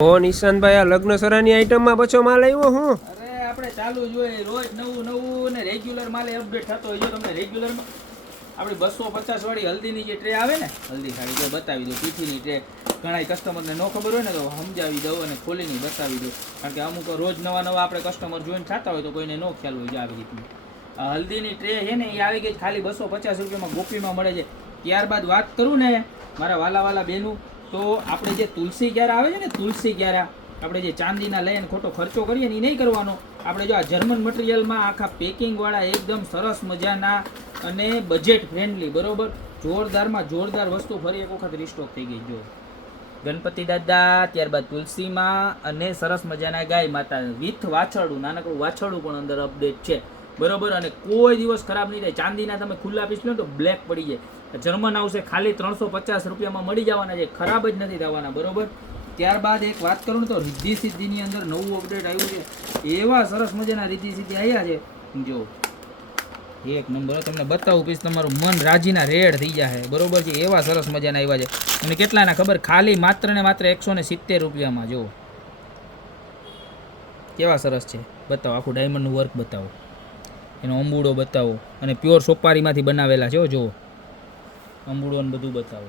ઓ નિશાંતભાઈ, આ લગ્ન સરાની આઈટમમાં બચો માલ આવ્યો હું? અરે આપણે ચાલુ જોઈએ રોજ નવું નવું ને રેગ્યુલર માલે અપડેટ થતો હોય. જો તમને રેગ્યુલરમાં આપણી 250 વાળી હલ્દીની જે ટ્રે આવે ને, હલ્દી ખાડી જો બતાવી દો, પીઠીની ટ્રે. ઘણા કસ્ટમરને ન ખબર હોય ને તો સમજાવી દઉં અને ખોલીને બતાવી દઉં, કારણ કે અમુક રોજ નવા નવા આપણે કસ્ટમર જોઈને થતા હોય તો કોઈને ન ખ્યાલ હોય. જો આવી રીતની હલ્દીની ટ્રે છે ને, એ આવી ગઈ ખાલી 250 રૂપિયામાં ગોપીમાં મળે છે. ત્યારબાદ વાત કરું ને મારા વાલા બેનું, તો આપણે જે તુલસી ક્યારા આવે છે ને, તુલસી ક્યારા આપણે જે ચાંદીના લઈને ખોટો ખર્ચો કરીએ ને એ નહીં કરવાનો. આપણે જો આ જર્મન મટીરિયલમાં આખા પેકિંગવાળા એકદમ સરસ મજાના અને બજેટ ફ્રેન્ડલી, બરોબર, જોરદારમાં જોરદાર વસ્તુ ફરી એક વખત રિસ્ટોક થઈ ગઈ. જો ગણપતિ દાદા, ત્યારબાદ તુલસીમાં અને સરસ મજાના ગાય માતા વિથ વાછરડું, નાનકડું વાછરડું પણ અંદર અપડેટ છે, બરોબર. અને કોઈ દિવસ ખરાબ નહીં થાય. ચાંદીના તમે ખુલ્લા પીસ લો તો બ્લેક પડી જાય. જર્મન આવશે ખાલી 350 રૂપિયામાં મળી જવાના છે, ખરાબ જ નથી થવાના, બરોબર. ત્યારબાદ એક વાત કરું ને તો રિદ્ધિ સિદ્ધિની અંદર નવું અપડેટ આવ્યું છે. એવા સરસ મજાના રિદ્ધિ સિદ્ધિ આવ્યા છે, જો એક નંબર. તમને બતાવું પીસ, તમારું મન રાજીના રેડ થઈ જાય, બરોબર છે. એવા સરસ મજાના આવ્યા છે. અને કેટલાના ખબર? ખાલી માત્ર ને માત્ર 170 રૂપિયામાં. જો કેવા સરસ છે, બતાવો. આખું ડાયમંડનું વર્ક બતાવો, એનો અંબુડો બતાવો, અને પ્યોર સોપારીમાંથી બનાવેલા છે. જો અંબુડો ને બધું બતાવો,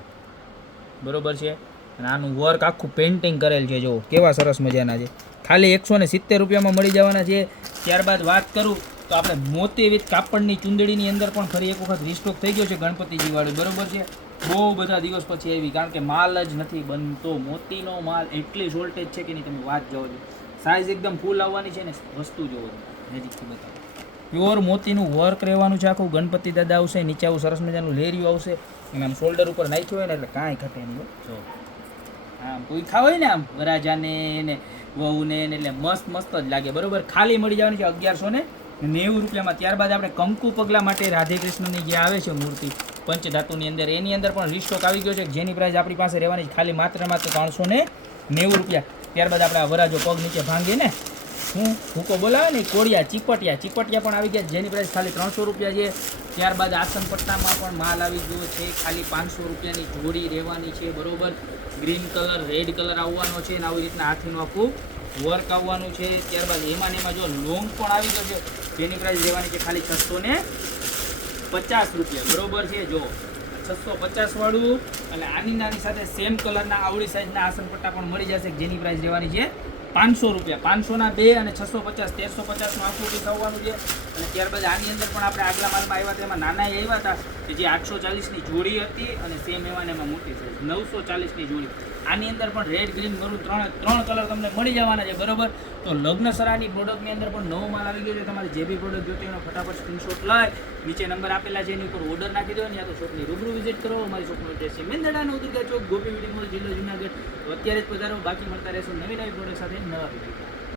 બરોબર છે. અને આનું વર્ક આખું પેઇન્ટિંગ કરેલ છે. જો કેવા સરસ મજાના છે, ખાલી 170 રૂપિયામાં મળી જવાના છે. ત્યારબાદ વાત કરું તો આપણે મોતી વિથ કાપડની ચુંદડીની અંદર પણ ફરી એક વખત રિસ્ટોક થઈ ગયો છે ગણપતિજી વાળું, બરોબર છે. બહુ બધા દિવસ પછી આવી, કારણ કે માલ જ નથી બનતો. મોતીનો માલ એટલી શોર્ટેજ છે કે નહીં, તમે વાત જોવો છો. સાઇઝ એકદમ ફૂલ આવવાની છે ને, વસ્તુ જોવો નજીકથી બતાવો. પ્યોર મોતીનું વર્ક રહેવાનું છે આખું. ગણપતિ દાદા આવશે, નીચે આવું સરસ મજાનું લેરિયું આવશે, અને આમ શોલ્ડર ઉપર નાખ્યું હોય ને એટલે કાંઈ ઘટે નહીં. જો આમ પૂછા હોય ને, આમ વરાજાને ને વહુને એટલે મસ્ત મસ્ત જ લાગે, બરોબર. ખાલી મળી જવાની છે 1190 રૂપિયામાં. ત્યારબાદ આપણે કંકુ પગલા માટે રાધે કૃષ્ણની જે આવે છે મૂર્તિ પંચધાતુની અંદર, એની અંદર પણ રિસ્ટોક આવી ગયો છે, જેની પ્રાઇસ આપણી પાસે રહેવાની છે ખાલી માત્ર 390 રૂપિયા. ત્યારબાદ આપણે આ વરાજો પગ નીચે ભાંગીએ ને, હું ભૂકો બોલાવે ને, કોડિયા ચીપટિયા પણ આવી ગયા, જેની પ્રાઇસ ખાલી 300 રૂપિયા છે. ત્યારબાદ આસન પટ્ટામાં પણ માલ આવી ગયો છે, ખાલી 500 રૂપિયાની જોડી રહેવાની છે, બરોબર. ગ્રીન કલર, રેડ કલર આવવાનો છે, અને આવી રીતના હાથીનું આખું વર્ક આવવાનું છે. ત્યારબાદ એમાં જો લોંગ પણ આવી ગયો છે, જેની પ્રાઇસ રહેવાની છે ખાલી 650 રૂપિયા, બરોબર છે. જો 650 વાળું, અને આની સાથે સેમ કલરના આવડી સાઈઝના આસન પટ્ટા પણ મળી જશે, જેની પ્રાઇસ રહેવાની છે 500 રૂપિયા. 500ના 2 અને 650, 1350નું આખું પીસ આવવાનું છે. અને ત્યારબાદ આની અંદર પણ આપણે આગલા માલમાં આવ્યા હતા, એમાં નાના આવ્યા હતા કે જે 840ની જોડી હતી, અને સેમ એમાં મોટી સાઈઝ 940ની જોડી. આની અંદર પણ રેડ, ગ્રીન, મરૂન ત્રણ કલર તમને મળી જવાના છે, બરોબર. તો લગ્ન સરાની પ્રોડક્ટની અંદર પણ નવો માલ આવી ગયો છે. તમારે જે બી પ્રોડક્ટ જોતી હોય ફટાફટ સ્ક્રીનશોટ લઈ નીચે નંબર આપેલા છે, એની ઉપર ઓર્ડર નાખી દો, યા તો શોપની રૂબરૂ વિઝિટ કરો. અમારી શોપનો એડ્રેસ છે મેંદરડા ઉદરગા ચોક, ગોપી મીટિંગ મોલ, જિલ્લો જુનાગઢ. તો અત્યારે જ પધારો, બાકી મળતા રહેશું નવી પ્રોડક્ટ સાથે નવા વિડીયો.